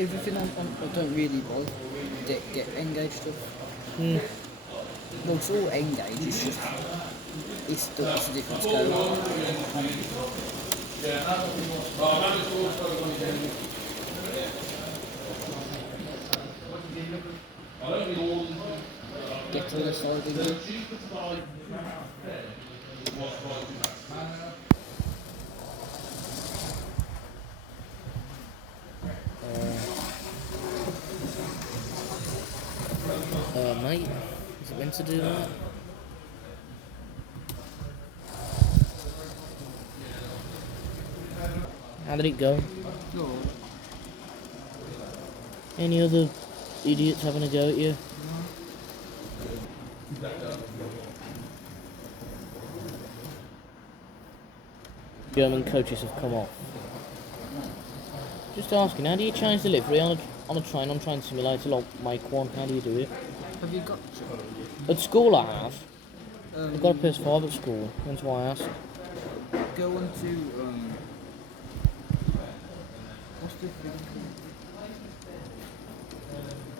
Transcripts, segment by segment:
everything I don't really buy. Get engaged stuff. Mm. Well, it's all engaged. It's just it's a different scale. Get all the siding. Mate, is it meant to do that? How did it go? No. Any other idiots having a go at you? German coaches have come off. Just asking, how do you change delivery on a train on Train Simulator like make one? How do you do it? Have you got At school I have. I've got a PS5 at school, that's why I asked. go on to what's the thing called?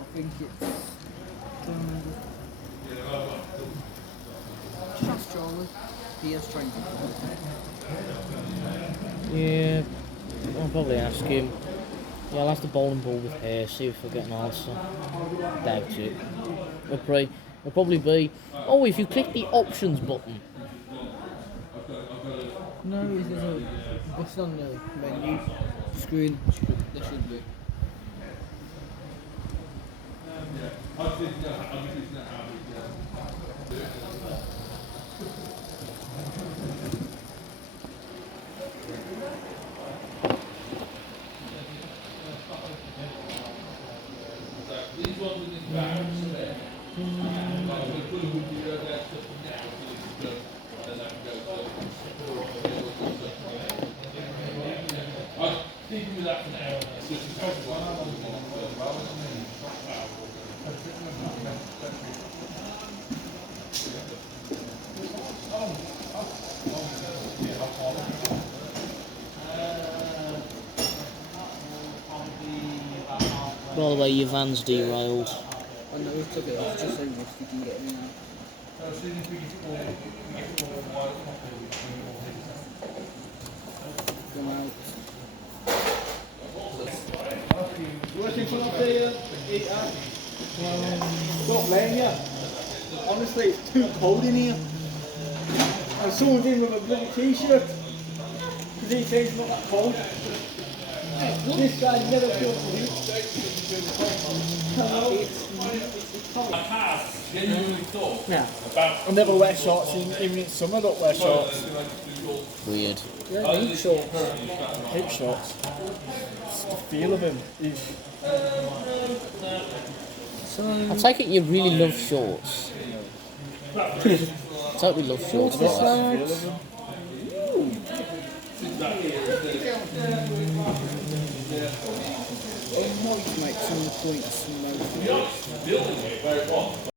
I think it's just ask Charlie. He has trained it. Yeah, I'll probably ask him. Yeah, I'll ask the bowling ball with hair, see if I get an answer. Doubt it. It'll probably be, oh, if you click the options button. No, there's a button on the menu screen. There should be. By the way, your van's derailed. I know we took it off just so Rusty can get in now. Come out. Working for the stop laying you. Honestly, it's too cold in here. And someone's in with a bloody t-shirt. Because he says it's not that cold. This guy never feels the heat. Yeah. I never wear shorts, even in summer I don't wear shorts. Weird. Yeah, heat short. Hip shorts. It's the feel of him. I take it you really love shorts. Totally love shorts. Right? Oh no, you make some point smoking.